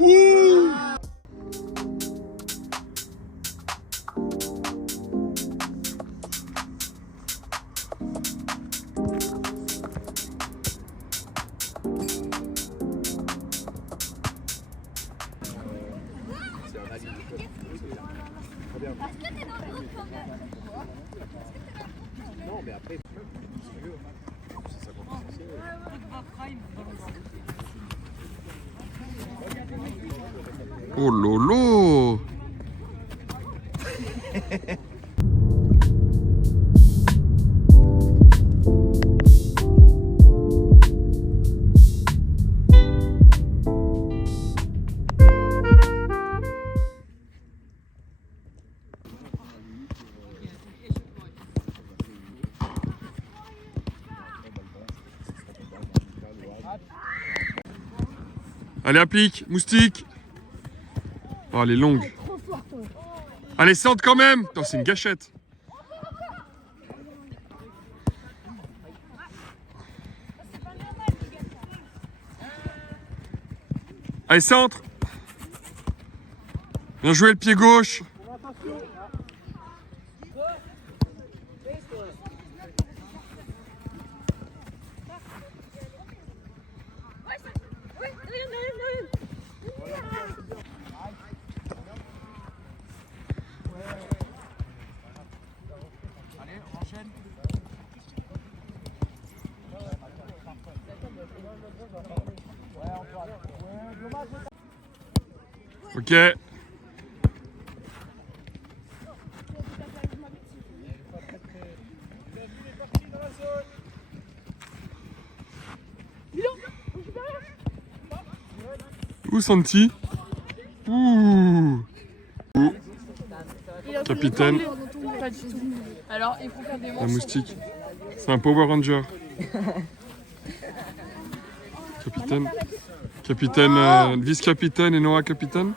Ouh. Non, mais après, oh lolo. Allez, applique, moustique. Oh, elle est longue. Allez, centre quand même. Putain, c'est une gâchette. Allez, centre. Bien joué le pied gauche. Ok. Où Santi? Ouh. Capitaine. Alors, il faut faire des Un moustique. C'est un Power Ranger. Capitaine. Capitaine, vice-capitaine et Noah capitaine.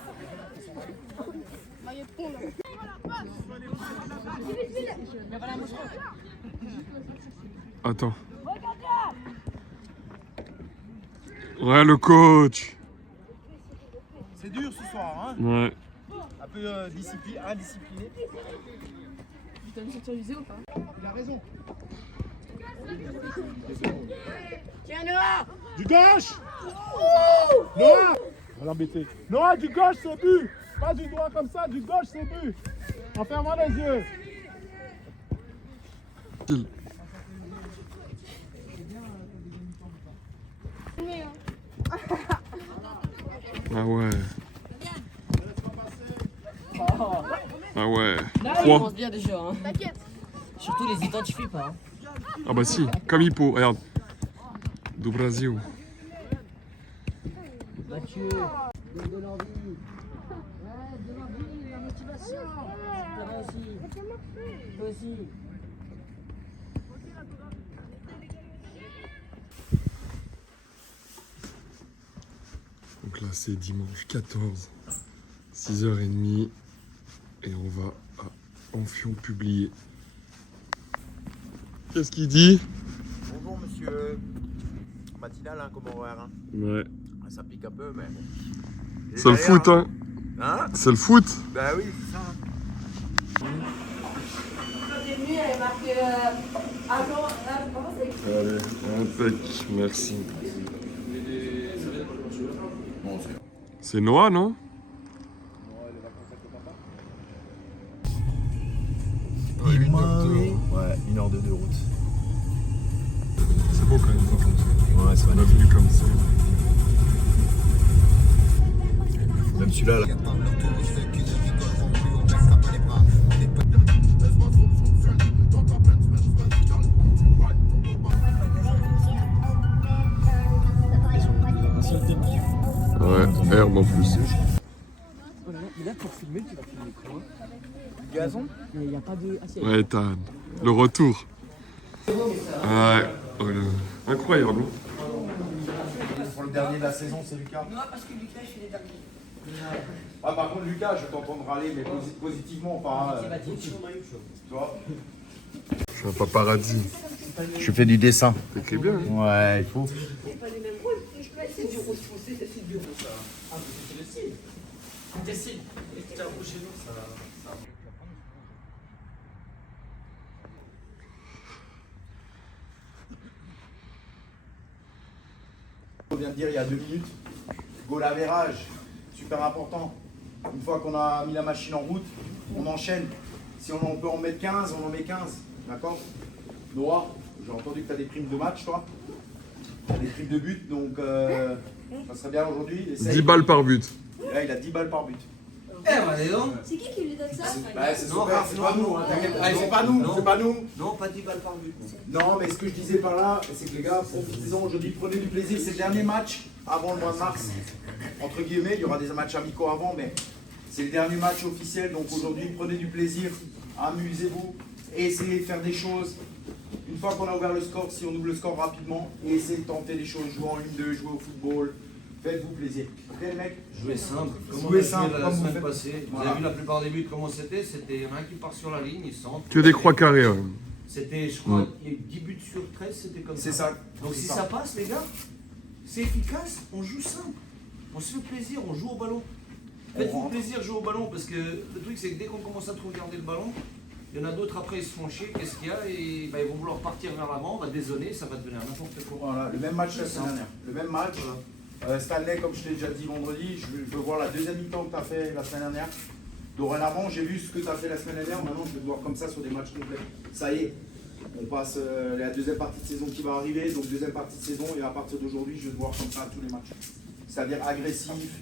Attends. Ouais, le coach. c'est dur ce soir, hein. Ouais. Un peu indiscipliné. Tu t'as vu cette visée ou pas? Il a raison. Tiens, Noah! Du gauche. Noah. On va l'embêter. Noah, du gauche, c'est but. Pas du droit comme ça, du gauche, c'est but. En fermant les yeux. Ah ouais. Ah ouais. Il 3. commence bien déjà. Hein. T'inquiète! Surtout les identifie pas. Hein. Ah bah si, comme Hippo, regarde. Do Brasil. Mathieu, donne de l'envie. Ouais, de l'envie, la motivation. Toi aussi. Toi aussi. Donc là c'est dimanche 14, 6h30 et on va à Amphion publier. Qu'est-ce qu'il dit? Bonjour monsieur. Matinal hein, comme horaire. Hein. Ouais. Ça pique un peu mais bon. Et C'est le derrière, foot hein. Hein? C'est le foot. Bah oui, c'est ça. Hein. Allez, impec, merci. C'est Noah, non? Ouais, 1h02 de route. C'est beau quand même. Ouais, c'est On a magnifique. venu comme ça. Même celui-là là. Ouais, herbe en plus. Mais là, pour filmer, tu vas filmer quoi? Du gazon? Mais il n'y a pas de. Ah, si, Ouais, t'as le retour. Ouais, incroyable. Pour le dernier de la saison, c'est Lucas. Non, parce que Lucas, je fais des derniers. Ah, par contre, Lucas, je t'entends râler, mais positivement, pas. Tu vas dire, tu vois. Tu vois? suis un paparazzi. Je fais du dessin. T'écris bien, hein. Ouais, il faut. On vient de dire il y a 2 minutes, goal average, super important. Une fois qu'on a mis la machine en route, on enchaîne. Si on peut en mettre 15, on en met 15. D'accord? Noah, j'ai entendu que tu as des primes de match, toi. Tu as des primes de but, donc ça serait bien aujourd'hui. 10 balles par but. Et là, il a 10 balles par but. C'est qui lui donne ça? Bah, c'est super, c'est pas nous, hein, t'inquiète. Allez, c'est pas nous, c'est pas nous. Non, pas 10 balles par but. Non, mais ce que je disais par là, c'est que les gars, profitez-en aujourd'hui, prenez du plaisir. C'est le dernier match avant le mois de mars. Entre guillemets, il y aura des matchs amicaux avant, mais c'est le dernier match officiel. Donc aujourd'hui, prenez du plaisir, amusez-vous, et essayez de faire des choses. Une fois qu'on a ouvert le score, si on ouvre le score rapidement, et essayez de tenter des choses, jouer en 1-2, jouer au football, faites-vous plaisir. Ok les mecs? Jouer simple. Comme Jouer on a simple, fait la comme vous semaine faites. passée. Vous Voilà. avez vu la plupart des buts comment c'était? C'était il y en a un qui part sur la ligne, il centre. Que des croix carrées, ouais. C'était, je crois, il y a eu 10 buts sur 13, c'était comme ça. C'est ça. Donc C'est si ça. ça passe, les gars, c'est efficace, on joue simple. On se fait plaisir, on joue au ballon. Faites-vous rentre. plaisir, jouer au ballon, parce que le truc c'est que dès qu'on commence à trop regarder le ballon, il y en a d'autres après ils se font chier, qu'est-ce qu'il y a? Et bah, ils vont vouloir partir vers l'avant, on va dézonner, ça va devenir n'importe quoi. Voilà, le même match la semaine dernière. Le même match. Stanley, comme je t'ai déjà dit vendredi, je veux voir la deuxième mi-temps que tu as fait la semaine dernière. Dorénavant, j'ai vu ce que tu as fait la semaine dernière. Maintenant, je veux te voir comme ça sur des matchs complets. Ça y est, on passe la deuxième partie de saison qui va arriver. Donc, deuxième partie de saison. Et à partir d'aujourd'hui, je veux te voir comme ça à tous les matchs. C'est-à-dire agressif.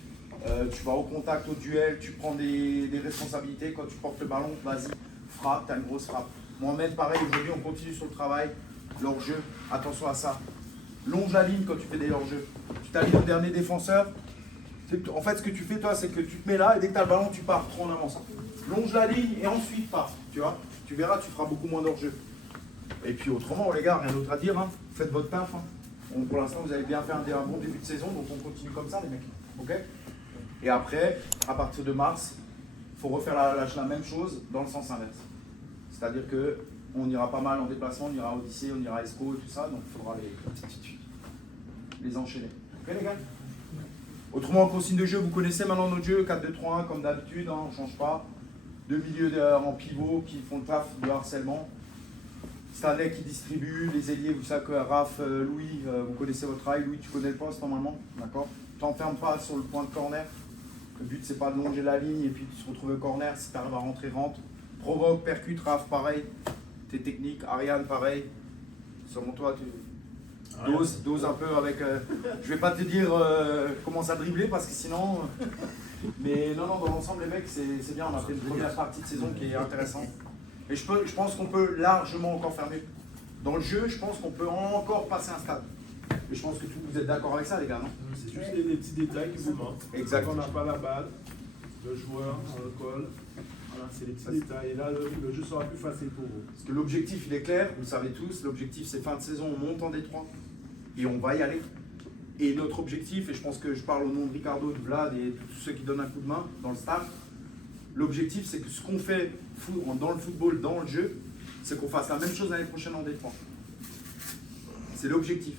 Tu vas au contact, au duel. Tu prends des responsabilités. Quand tu portes le ballon, vas-y, frappe. Tu as une grosse frappe. Mohamed, pareil, aujourd'hui, on continue sur le travail. Leur-jeu, attention à ça. Longe la ligne quand tu fais des hors-jeux. Tu t'alignes au dernier défenseur. En fait, ce que tu fais, toi, c'est que tu te mets là et dès que tu as le ballon, tu pars trop en avance. Longe la ligne et ensuite pars. Tu vois, tu verras, tu feras beaucoup moins d'hors-jeu. Et puis autrement, les gars, rien d'autre à dire. Hein. Faites votre taf. Hein. Bon, pour l'instant, vous avez bien fait un bon début de saison, donc on continue comme ça, les mecs. Ok? Et après, à partir de mars, il faut refaire la même chose dans le sens inverse. C'est-à-dire que on ira pas mal en déplacement, on ira à Odyssée, on ira à Esco et tout ça, donc il faudra les enchaîner. Ok les gars? Autrement, en consigne de jeu, vous connaissez maintenant notre jeu, 4-2-3-1 comme d'habitude, hein, on ne change pas. Deux milieux en pivot qui font le taf de harcèlement. Stanley qui distribue, les ailiers, vous savez que Raph, Louis, vous connaissez votre travail. Louis, tu connais le poste normalement, d'accord? T'enfermes pas sur le point de corner. Le but, c'est pas de longer la ligne et puis de se retrouver au corner. Si tu arrives à rentrer, rentre. Provoque, percute, Raph, pareil. Tes techniques, Ariane, pareil. Selon toi, tu dose un peu avec. Je vais pas te dire commence à dribbler parce que sinon. Mais non, dans l'ensemble, les mecs, c'est bien. On a fait une première partie de saison qui est intéressante. Et je pense qu'on peut largement encore faire mieux. Dans le jeu, je pense qu'on peut encore passer un stade. Et je pense que vous êtes d'accord avec ça, les gars, non? C'est juste des petits détails qui vous manquent. Exactement. Quand on n'a pas la balle, le joueur, on le colle. Voilà, c'est les petits détails. Et là, le jeu sera plus facile pour vous. Parce que l'objectif, il est clair, vous le savez tous. L'objectif, c'est fin de saison, on monte en Détroit. Et on va y aller. Et notre objectif, et je pense que je parle au nom de Ricardo, de Vlad et de tous ceux qui donnent un coup de main dans le staff, l'objectif, c'est que ce qu'on fait dans le football, dans le jeu, c'est qu'on fasse la même chose l'année prochaine en Détroit. C'est l'objectif.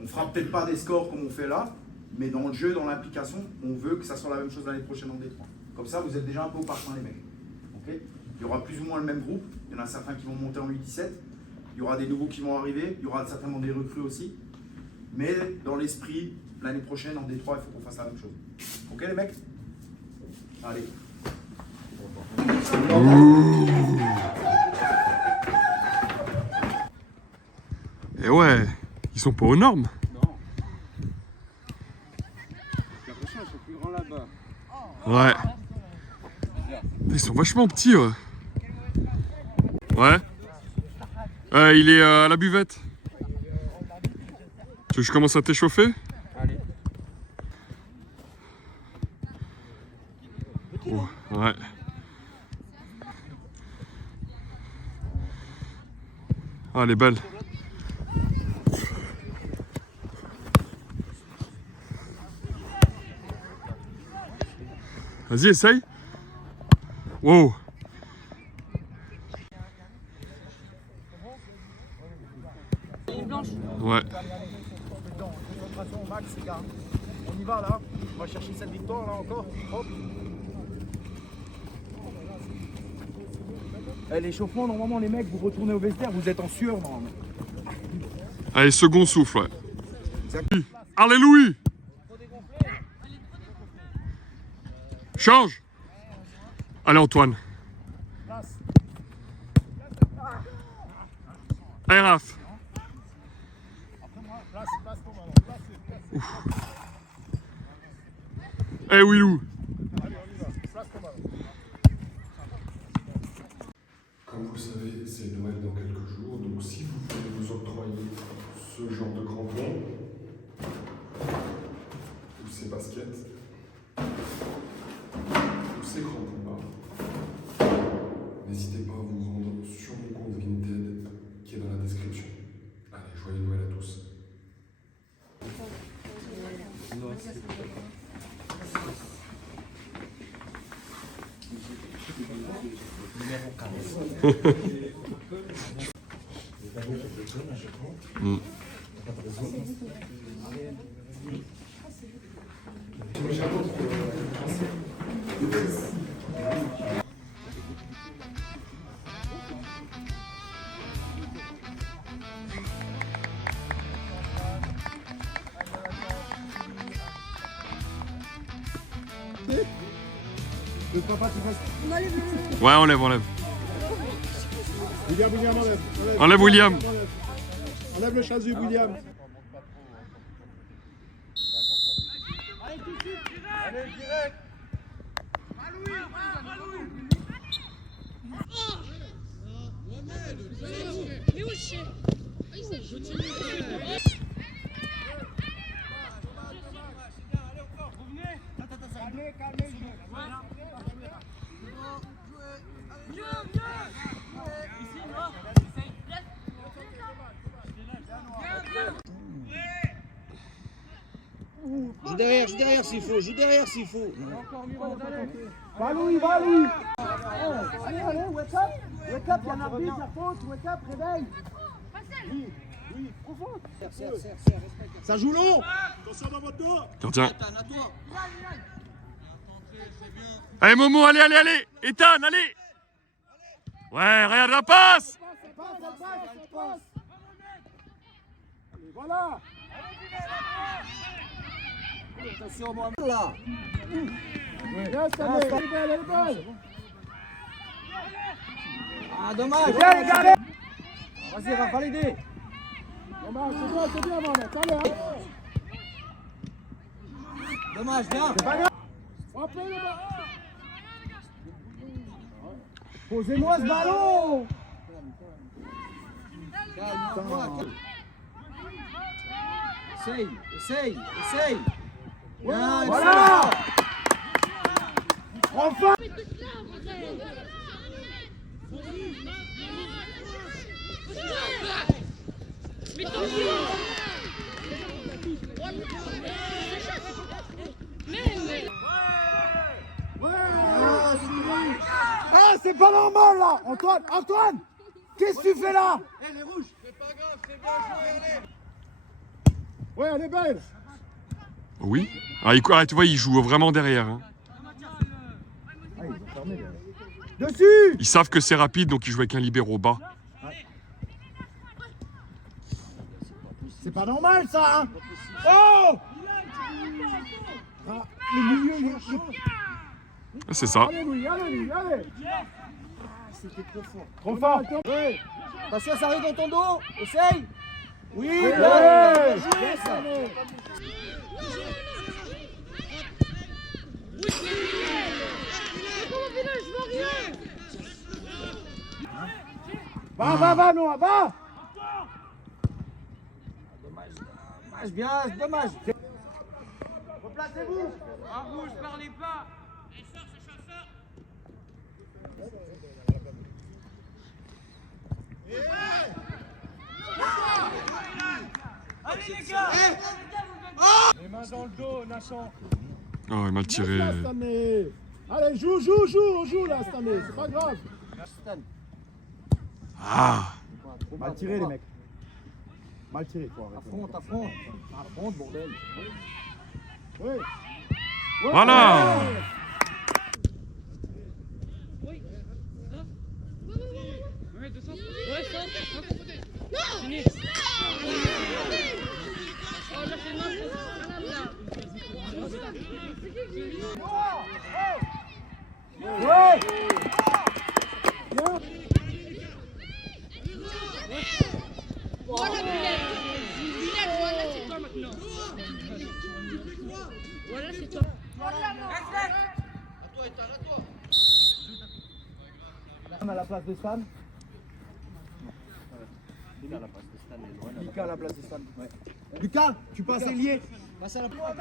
On ne fera peut-être pas des scores comme on fait là, mais dans le jeu, dans l'implication, on veut que ça soit la même chose l'année prochaine en Détroit. Comme ça, vous êtes déjà un peu au parfum, les mecs. Okay? Il y aura plus ou moins le même groupe. Il y en a certains qui vont monter en U17. Il y aura des nouveaux qui vont arriver. Il y aura certainement des recrues aussi. Mais dans l'esprit, l'année prochaine en Détroit, il faut qu'on fasse la même chose. Ok, les mecs? Allez. Et ouais, ils sont pas aux normes. Non. J'ai l'impression qu'ils sont plus grands là-bas. Ouais. Ils sont vachement petits, ouais. Ouais. Il est à la buvette. Tu veux que je commence à t'échauffer? Allez. Oh, ouais. Ah, elle est belle. Vas-y, essaye. Wow. Ouais. Concentration au max, les gars. On y va là. On va chercher cette victoire là encore. Hop. L'échauffement, normalement, les mecs, vous retournez au vestiaire, vous êtes en sueur normalement. Allez, second souffle, ouais. Alléluia. Change. Allez, Antoine. Allez, Raph. Eh, Willou. Comme vous le savez, c'est Noël dans quelques jours, donc si vous pouvez vous octroyer ce genre de crampons, ou ces baskets, ou ces crampons-là, n'hésitez pas à vous rendre sur mon compte Vinted qui est dans la description. Allez, joyeux Noël à tous. Ouais, enlève. William, enlève. Enlève William. Enlève le chasu, William. Joue derrière s'il faut, joue derrière s'il faut. Va Louis, va Louis. Allez, wake up. Wake up, il y a un arbitre, la faute. Wake up, réveille. Oui, profond. Serre, Ça joue long. Attention dans votre dos. Tiens. Allez, Momo, allez. Ethan, allez. Ouais, regarde la passe. Voilà. Attention, moi. Là. Bien, Stanley. Elle est belle. Ah, dommage. Vas-y, Rafa, l'aider. Dommage, c'est bien, Mohamed. Allez, Dommage, bien. Frappez le ballon. Posez-moi ce ballon. Calme-toi. Essaye. Bien, voilà. Enfin. Ah, c'est pas normal là. Antoine, qu'est-ce que tu fais là? Elle est rouge. C'est pas grave, c'est bien joué, allez. Ouais, elle est belle. Oui. Ah, tu vois, il joue vraiment derrière. Hein. Dessus. Ils savent que c'est rapide, donc ils jouent avec un libéro bas. C'est pas normal ça, hein. Oh. Ah, le milieu, Ah, c'est ça. Allez, Louis, allez. c'était trop fort. Trop fort. Oui. Attention, ça arrive dans ton dos. Essaye. Oui. Ouais. Bien joué, ça. Va, Noah, va. Dommage, bien, c'est dommage. Replacez-vous. En rouge, parlez pas. Allez les gars. Les mains dans le dos, Nachan. Oh, il m'a tiré. Là, Stanley. Allez, joue là, Stanley. C'est pas grave. Ah. On va tirer les mecs. Mal tiré, toi. Affronte, bordel. Oui. Voilà. Ouais. Voilà, Bilal. Bilal, voilà, c'est toi maintenant. Voilà, c'est toi. À la place de Stan. Lucas à la place de Stan. Ouais. Lucas, tu passes ailier. Passe à la place.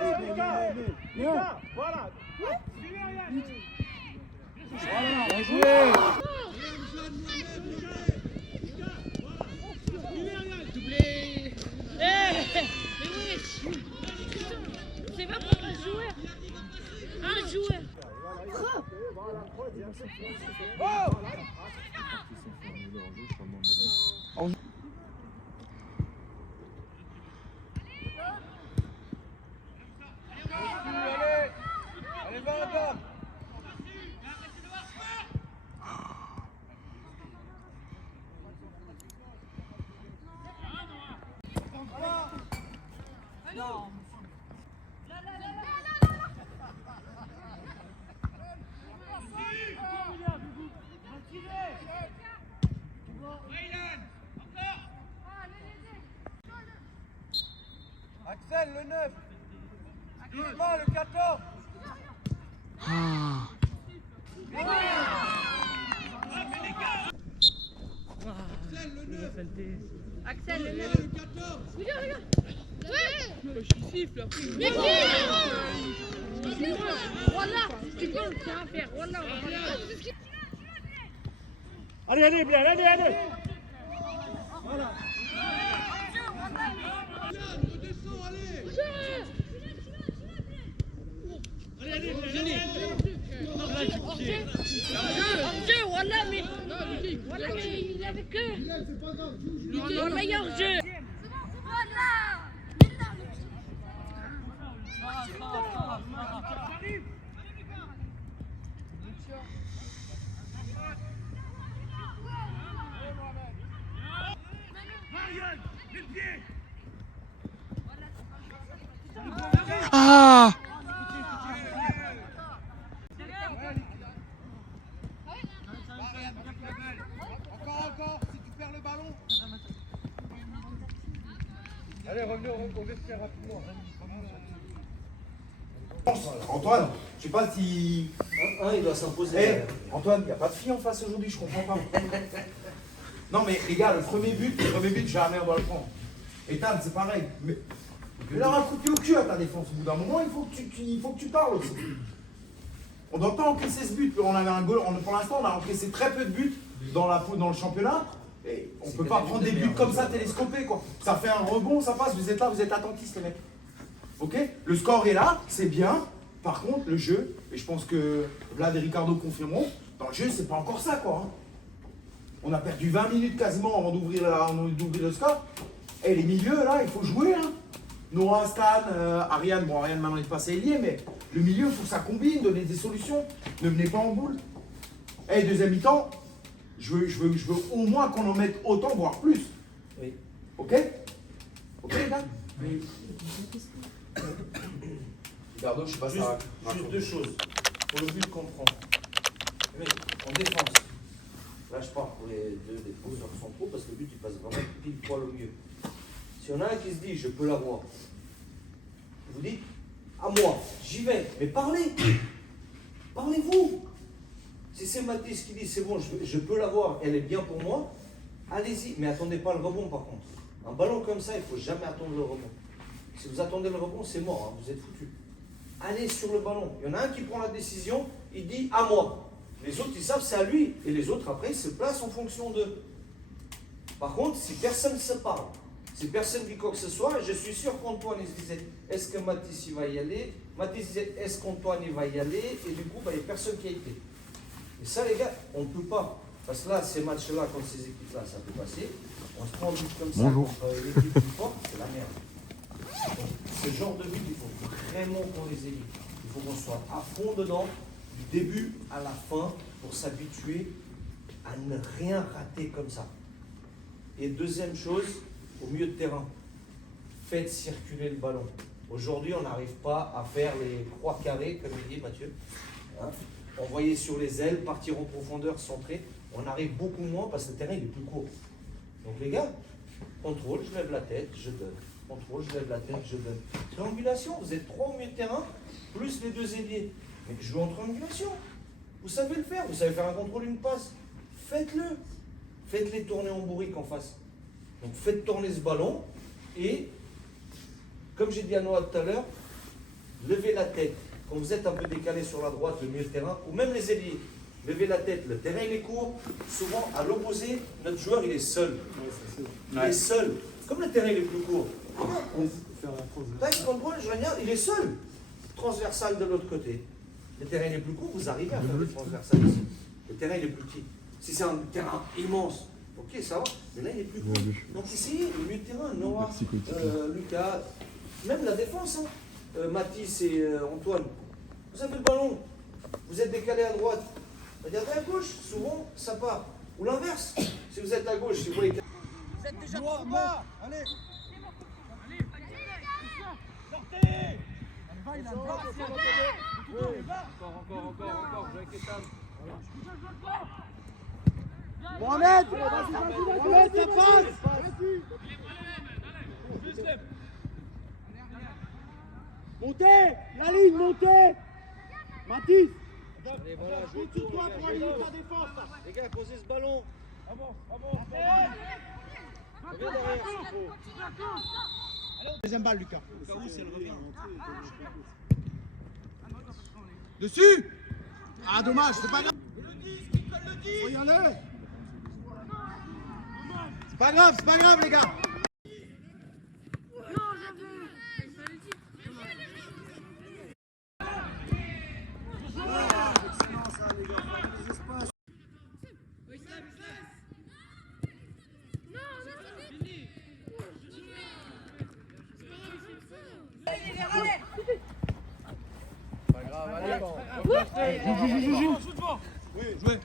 Lucas, voilà. Bien joué. Doublé. Mais oui. C'est pas pour un joueur. Un joueur. Allez, va là-bas. Axel, le 9. Doucement, le 14. Ah. Axel, le 9. Le 14. Regarde, regarde. Ouais. Je siffle. Mais voilà, tu peux le faire. Voilà. Allez, allez, bien, allez, allez. Redescends, allez. Hors-jeu, voilà, mais. Voilà, mais il avait que. Le meilleur jeu. Ah. Encore, si tu perds le ballon. Allez, revenez au vestiaire rapidement. Antoine, je sais pas si. Il doit s'imposer. Eh, Antoine, il n'y a pas de fille en face aujourd'hui, je comprends pas. Non mais les gars, le premier but, jamais on doit le prendre. Ethan, c'est pareil. Mais leur un coup de pied au cul à ta défense. Au bout d'un moment, il faut que tu parles aussi. On ne doit pas encaisser ce but. On avait un goal. Pour l'instant, on a encaissé très peu de buts dans le championnat. Et on ne peut pas prendre des buts comme ça télescopés, quoi. Ça fait un rebond, ça passe. Vous êtes là, vous êtes attentistes, les mecs. Ok? Le score est là, c'est bien. Par contre, le jeu, et je pense que Vlad et Ricardo confirmeront, dans le jeu, c'est pas encore ça, quoi. Hein. On a perdu 20 minutes quasiment avant d'ouvrir le score. Et les milieux, là, il faut jouer. Hein. Noah, Stan, Ariane. Bon, Ariane maintenant il est passé ailier, mais le milieu, il faut que ça combine, donner des solutions. Ne venez pas en boule. Et deuxième mi-temps, je veux au moins qu'on en mette autant, voire plus. Oui. Ok? Ok, les gars? Oui. Ricardo, je sais pas ça. Juste deux choses. Pour le but qu'on prend. Mais en défense, là je parle pour les deux défenseurs centraux parce que le but il passe vraiment pile poil au mieux. Si on a un qui se dit je peux l'avoir, vous dites à moi, j'y vais, mais parlez. Parlez-vous. Si c'est Mathis qui dit c'est bon, je peux l'avoir, elle est bien pour moi, allez-y, mais attendez pas le rebond par contre. Un ballon comme ça, il ne faut jamais attendre le rebond. Si vous attendez le rebond, c'est mort, hein, vous êtes foutus. Allez sur le ballon. Il y en a un qui prend la décision, il dit à moi. Les autres, ils savent, c'est à lui. Et les autres, après, ils se placent en fonction d'eux. Par contre, si personne ne se parle, si personne dit quoi que ce soit, je suis sûr qu'Antoine, il se disait, est-ce que Mathis, il va y aller? Mathis disait, est-ce qu'Antoine, il va y aller? Et du coup, il n'y a personne qui a été. Et ça, les gars, on ne peut pas. Parce que là, ces matchs-là, contre ces équipes-là, ça peut passer. On se prend un but comme ça Bonjour. contre l'équipe plus forte, c'est la merde. Donc, ce genre de but, il faut vraiment qu'on les évite. Il faut qu'on soit à fond dedans, du début à la fin, pour s'habituer à ne rien rater comme ça. Et deuxième chose, au milieu de terrain, faites circuler le ballon. Aujourd'hui, on n'arrive pas à faire les croix carrées, comme il dit Mathieu. Hein, envoyer sur les ailes, partir en profondeur, centrer. On arrive beaucoup moins parce que le terrain il est plus court. Donc les gars, contrôle, je lève la tête, je donne. Contrôle, je lève la tête, je donne. Triangulation, vous êtes 3 au milieu de terrain, plus les 2 ailiers. Mais jouez en triangulation. Vous savez le faire, vous savez faire un contrôle, une passe. Faites-le. Faites-les tourner en bourrique en face. Donc faites tourner ce ballon et, comme j'ai dit à Noah tout à l'heure, levez la tête. Quand vous êtes un peu décalé sur la droite, le milieu de terrain, ou même les ailiers, levez la tête. Le terrain il est court. Souvent, à l'opposé, notre joueur il est seul. Il est seul. Comme le terrain il est plus court. Tac, contrôle, je regarde, il est seul. Transversal de l'autre côté. Le terrain il est plus court, vous arrivez à faire des transversales ici. Le terrain il est plus petit. Si c'est un terrain immense, ok, ça va. Mais là il est plus court. Donc essayez, le milieu de terrain, Noah, Lucas, même la défense, hein. Mathis et Antoine. Vous avez le ballon, vous êtes décalé à droite. Regardez à gauche, souvent ça part. Ou l'inverse, si vous êtes à gauche, si vous voulez. Vous êtes déjà trop bas. Allez. Sortez. Allez, va, il a le bras. Encore. Joue avec les tables. Mohamed, Mohamed, ça passe. Montez, la ligne, montez. Mathis. Allez, voilà, joue autour, toi pour aller dans la défense. Les gars, posez ce ballon. Avance. Reviens derrière s'il faut. Deuxième balle, Lucas. Au cas où, si elle revient. Dessus. Ah, dommage, c'est pas grave. Faut y aller. C'est pas grave, les gars. Jouez.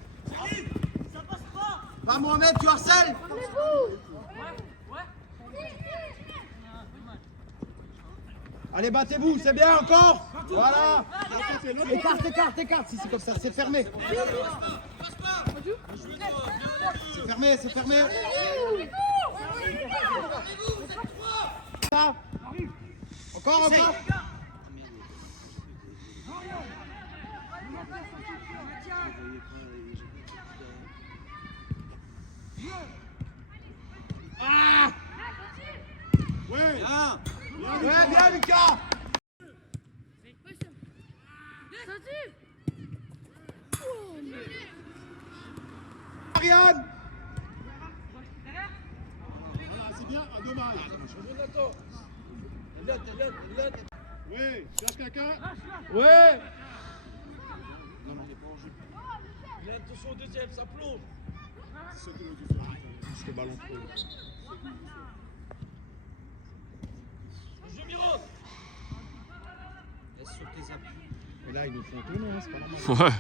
Va Mohamed, tu harcèles. Allez, battez-vous, c'est bien encore. Voilà. Écarte, si c'est comme ça, c'est fermé. C'est fermé. Ça. Encore. Ah! Bien, Lucas! Ariane! Voilà, c'est bien, dommage. Oui, cherche quelqu'un. Ouais! Il a attention au deuxième, ça plonge. C'est ce que l'on dit. Juste le ballon. Je Miro! Laisse sur tes appuis. Et là, ils nous font tourner, c'est pas normal. Ouais.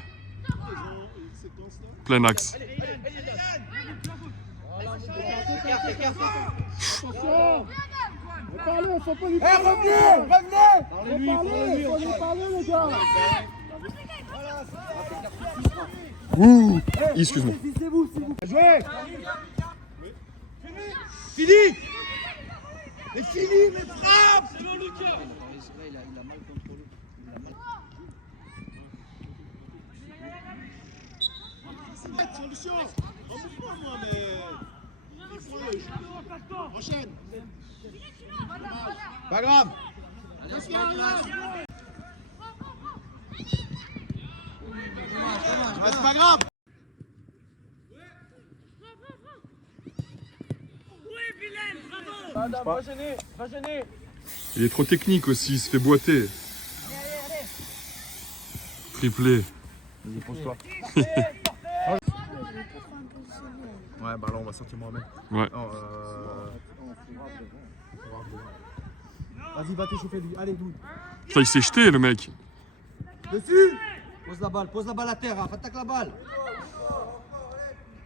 Plein axe. Attention. Parlez, faut pas lui Eh, parler. revenez! Faut lui parler, les gars. Ouh, excuse-moi. Jouez! Fini! Mais fini, mais frappe! C'est bon, Lucas! Là, il a mal contrôlé. Solution. Rembourse-moi, moi, mais. Il faut aller. Enchaîne. Pas grave. Qu'est-ce qu'il y a là? C'est pas grave. Va gêner! Il est trop technique aussi, il se fait boiter. Triplé. Vas-y, pose-toi. Ouais, bah là on va sortir Mohamed. Ouais. Non, Vas-y, va t'échauffer lui. Allez, Doud. Putain, il s'est jeté, le mec. Dessus. Pose la balle à terre, attaque la balle.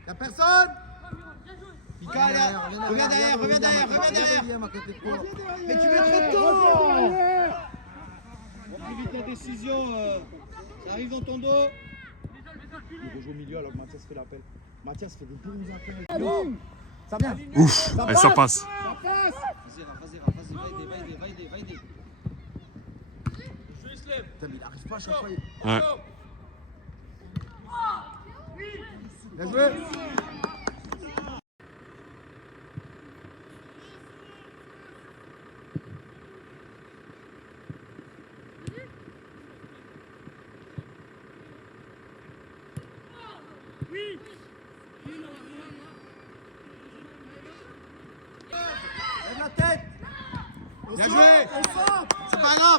Y'a personne. Mika, reviens derrière. Mais tu mets trop de temps. Plus vite la décision, ça arrive dans ton dos. Il rejoue au milieu alors que Mathias fait l'appel. Mathias fait des bons appels. Ça vient. Ouf, allez, ça passe. Ça passe. Vas-y, va aider. Putain, mais il arrive pas à chaque fois. Ouais. Bien joué. Lève la tête. Bien joué. C'est pas grave.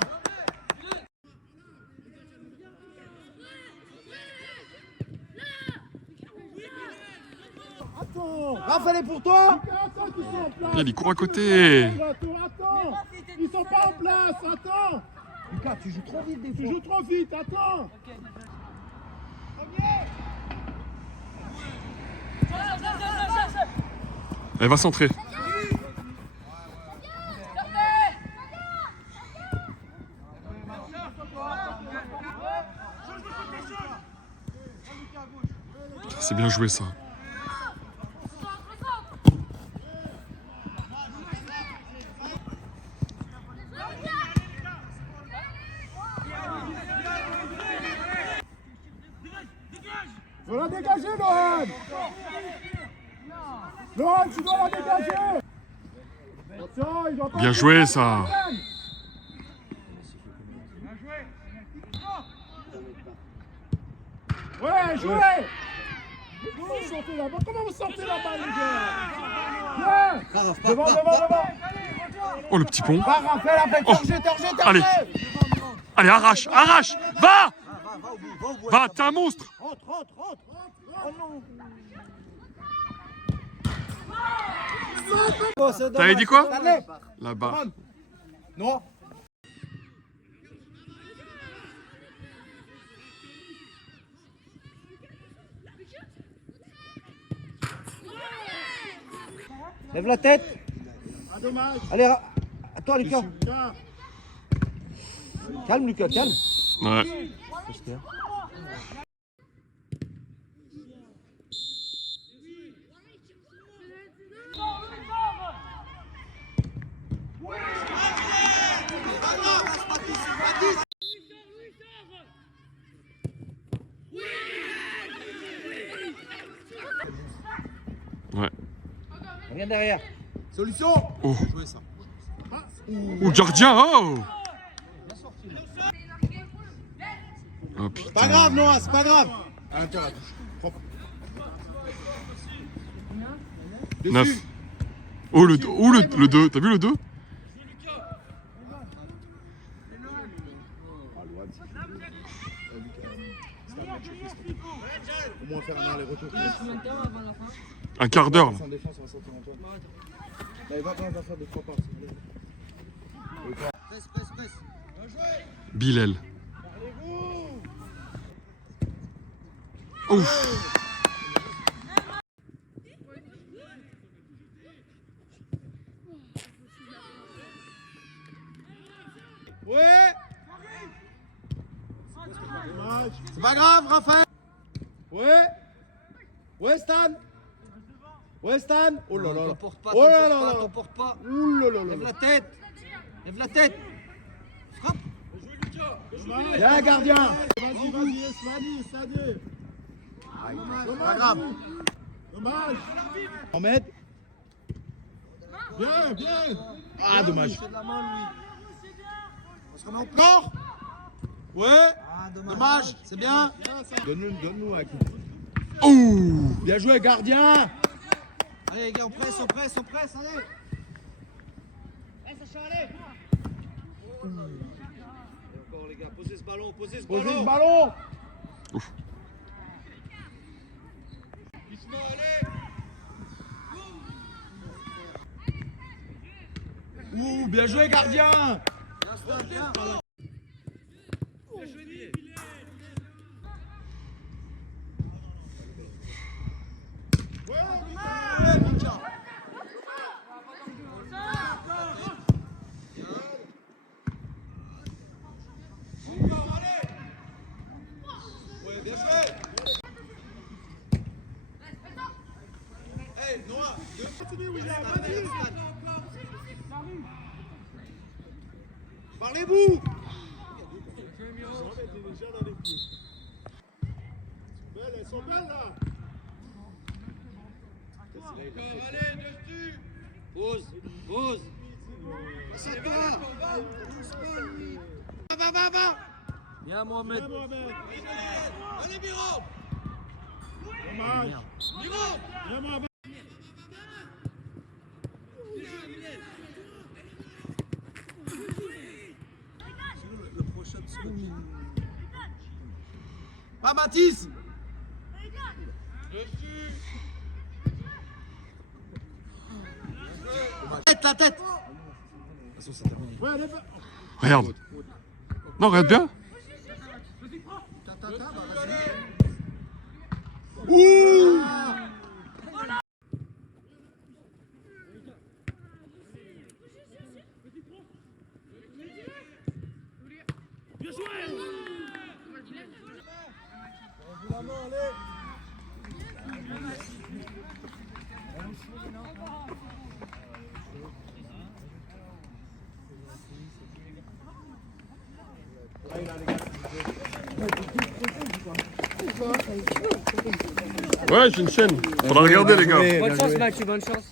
Attends. Raphaël est pour toi. Attends qu'ils sont en place. Il court à côté. Attends. Ils sont pas en place. Attends. Lucas, tu joues trop vite des Tu fois. joues trop vite. Attends. Elle va centrer. C'est bien joué ça. Faut la dégager, Lohan. Lohan, tu dois la dégager. Attention, il doit pas... Bien joué ça. Ouais, jouez. Comment vous sortez là-bas? Comment vous sortez là-bas, les gars? Viens. Devant. Oh, le petit pont. Va, Raphaël, appelle, Oh. t'es hors jeu. Allez. Allez, arrache. Va. Va, t'es un monstre. Rentre. Oh non. T'avais dit quoi? Allez. Là-bas. Non. Lève la tête. Ah, dommage. Allez, à toi, Lucas. Tiens. Calme, Lucas, calme. Ouais. Ouais. Reviens derrière. Solution. Oh. Jouez ça. Oh, gardien. Oh. Oh putain. Pas grave, Noah, c'est pas grave. À l'intérieur, la touche. Propre. 9. Oh, le 2. T'as vu le 2? Au moins faire un aller-retour. Un quart d'heure là. Sans défense, on va sortir Antoine. Allez, va faire 2 3 passes. Presse. Bilal. Ouf. Ouais. C'est pas grave, Raphaël. Ouais, Stan. Oh là là. Oh là là. T'emportes pas. Ouh là là. Lève la tête. Frappe. Viens, gardien. Vas-y, Esmani. C'est pas grave. Dommage. Mohamed. Bien. Ah, dommage. On se remet encore. Ouais. Dommage. C'est bien. Donne-nous un coup. Oh. Bien joué, gardien. Allez, les gars, on presse, allez. Encore, les gars, posez ce ballon. Posez le ballon. Ouf. Ouh, bien joué, gardien. Parlez-vous. Elles sont belles là. Allez, dessus. Pause, pause. C'est toi. Va. Viens Mohamed. Allez, Miro. Dommage. Miro. Viens Mohamed. Pas Mathis. La tête. Ouais, allez, Regarde. Non, regarde bien. Ouais, j'ai une chaîne. Faudra regarder, les gars. Bonne chance, Mathieu, bonne chance.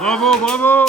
Bravo, bravo.